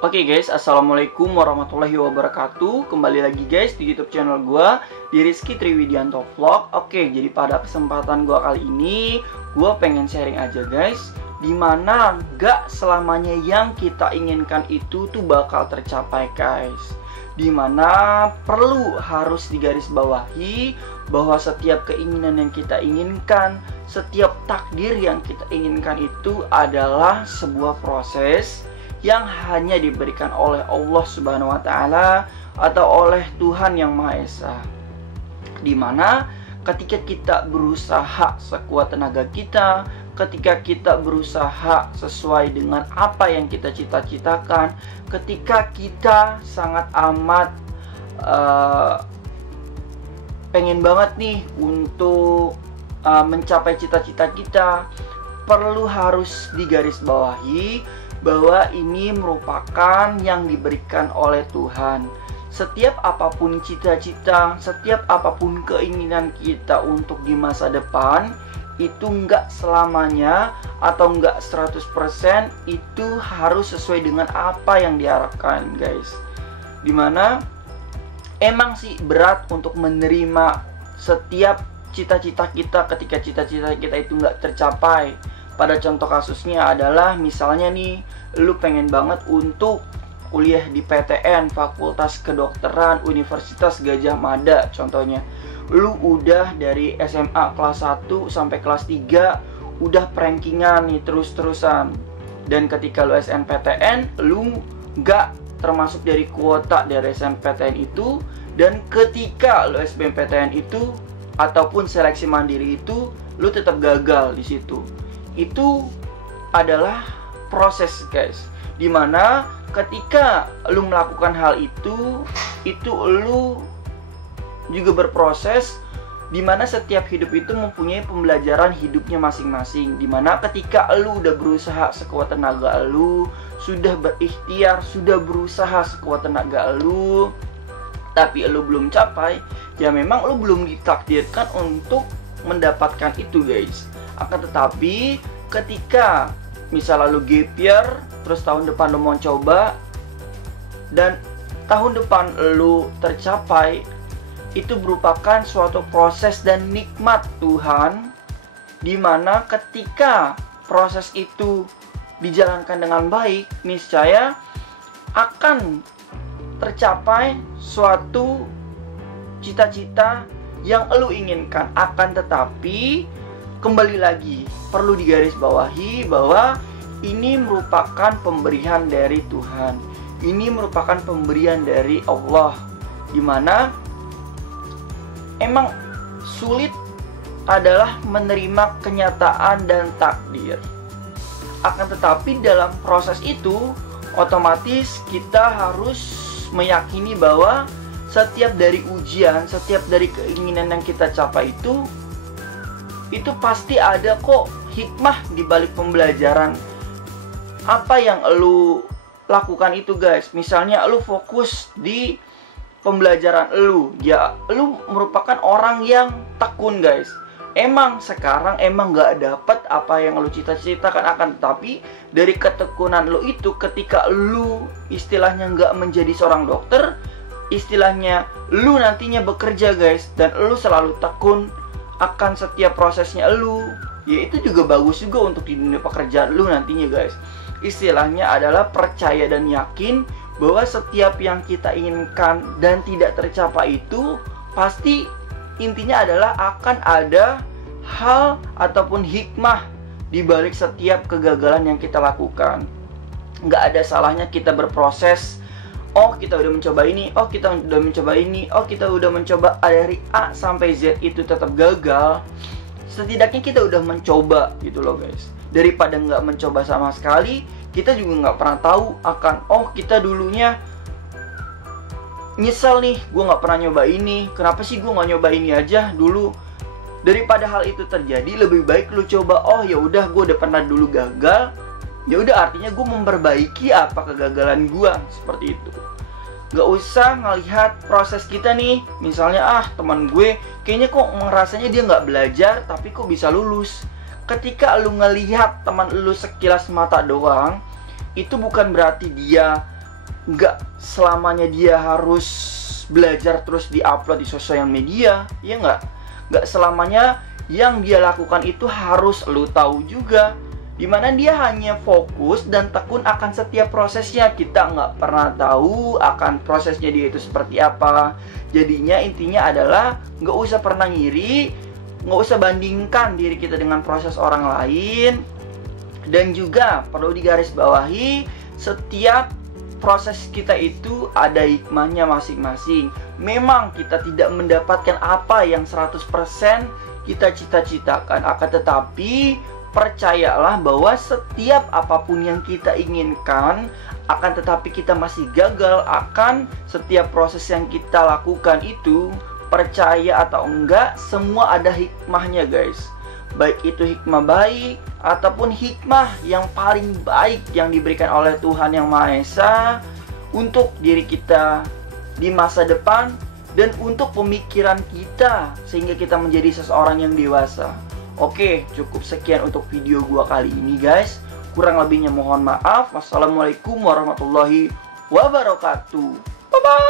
Oke guys, assalamualaikum warahmatullahi wabarakatuh. Kembali lagi guys di YouTube channel gue, di Rizky Triwidianto Vlog. Oke, jadi pada kesempatan gue kali ini, gue pengen sharing aja guys, dimana gak selamanya yang kita inginkan itu tuh bakal tercapai guys. Dimana perlu harus digarisbawahi bahwa setiap keinginan yang kita inginkan, setiap takdir yang kita inginkan itu adalah sebuah proses yang hanya diberikan oleh Allah Subhanahu wa Ta'ala atau oleh Tuhan Yang Maha Esa. Dimana ketika kita berusaha sekuat tenaga kita, ketika kita berusaha sesuai dengan apa yang kita cita-citakan, ketika kita sangat amat pengen banget nih untuk mencapai cita-cita kita, perlu harus digarisbawahi bahwa ini merupakan yang diberikan oleh Tuhan. Setiap apapun cita-cita, setiap apapun keinginan kita untuk di masa depan, itu nggak selamanya atau nggak 100% itu harus sesuai dengan apa yang diharapkan guys. Dimana emang sih berat untuk menerima setiap cita-cita kita ketika cita-cita kita itu nggak tercapai. Pada contoh kasusnya adalah misalnya nih, lu pengen banget untuk kuliah di PTN, Fakultas Kedokteran Universitas Gadjah Mada contohnya. Lu udah dari SMA kelas 1 sampai kelas 3 udah rankingan nih terus-terusan. Dan ketika lu SNPTN, lu gak termasuk dari kuota dari SNPTN itu. Dan ketika lu SBMPTN itu ataupun seleksi mandiri itu, lu tetap gagal di situ. Itu adalah proses guys, dimana ketika lu melakukan hal itu lu juga berproses, dimana setiap hidup itu mempunyai pembelajaran hidupnya masing-masing. Dimana ketika lu udah berusaha sekuat tenaga lu, sudah berikhtiar, sudah berusaha sekuat tenaga lu, tapi lu belum capai, ya memang lu belum ditakdirkan untuk mendapatkan itu guys. Akan tetapi ketika misalnya lu gap year, terus tahun depan lu mau coba, dan tahun depan lu tercapai, itu merupakan suatu proses dan nikmat Tuhan. Dimana ketika proses itu dijalankan dengan baik, niscaya akan tercapai suatu cita-cita yang lu inginkan. Akan tetapi kembali lagi, perlu digarisbawahi bahwa ini merupakan pemberian dari Tuhan. Ini merupakan pemberian dari Allah. Dimana emang sulit adalah menerima kenyataan dan takdir. Akan tetapi dalam proses itu, otomatis kita harus meyakini bahwa setiap dari ujian, setiap dari keinginan yang kita capai itu pasti ada kok hikmah di balik pembelajaran apa yang lu lakukan itu guys. Misalnya lu fokus di pembelajaran lu, ya lu merupakan orang yang tekun guys. Emang sekarang emang gak dapet apa yang lu cita-citakan, akan tetapi dari ketekunan lu itu, ketika lu istilahnya gak menjadi seorang dokter, istilahnya lu nantinya bekerja guys, dan lu selalu tekun akan setiap prosesnya lu, ya itu juga bagus juga untuk di dunia pekerjaan lu nantinya guys. Istilahnya adalah percaya dan yakin bahwa setiap yang kita inginkan dan tidak tercapai itu pasti intinya adalah akan ada hal ataupun hikmah di balik setiap kegagalan yang kita lakukan. Nggak ada salahnya kita berproses. Oh kita udah mencoba ini, oh kita udah mencoba ini, oh kita udah mencoba dari A sampai Z itu tetap gagal. Setidaknya kita udah mencoba gitu loh guys. Daripada nggak mencoba sama sekali, kita juga nggak pernah tahu akan, oh kita dulunya nyesel nih, gue nggak pernah nyoba ini, kenapa sih gue nggak nyoba ini aja dulu. Daripada hal itu terjadi, lebih baik lu coba, oh ya udah gue udah pernah dulu gagal, ya udah artinya gue memperbaiki apa kegagalan gue, seperti itu. Gak usah ngelihat proses kita nih, misalnya teman gue kayaknya kok ngerasanya dia nggak belajar tapi kok bisa lulus. Ketika lu ngelihat teman lu sekilas mata doang, itu bukan berarti dia nggak selamanya dia harus belajar terus di-upload di sosial media, ya nggak selamanya yang dia lakukan itu harus lu tahu juga. Dimana dia hanya fokus dan tekun akan setiap prosesnya. Kita nggak pernah tahu akan prosesnya dia itu seperti apa. Jadinya intinya adalah nggak usah pernah ngiri, nggak usah bandingkan diri kita dengan proses orang lain. Dan juga perlu digarisbawahi, setiap proses kita itu ada hikmahnya masing-masing. Memang kita tidak mendapatkan apa yang 100% kita cita-citakan, akan tetapi percayalah bahwa setiap apapun yang kita inginkan, akan tetapi kita masih gagal akan setiap proses yang kita lakukan itu, percaya atau enggak, semua ada hikmahnya guys. Baik itu hikmah baik ataupun hikmah yang paling baik yang diberikan oleh Tuhan Yang Maha Esa untuk diri kita di masa depan dan untuk pemikiran kita sehingga kita menjadi seseorang yang dewasa. Oke, cukup sekian untuk video gua kali ini guys. Kurang lebihnya mohon maaf. Wassalamualaikum warahmatullahi wabarakatuh. Bye bye.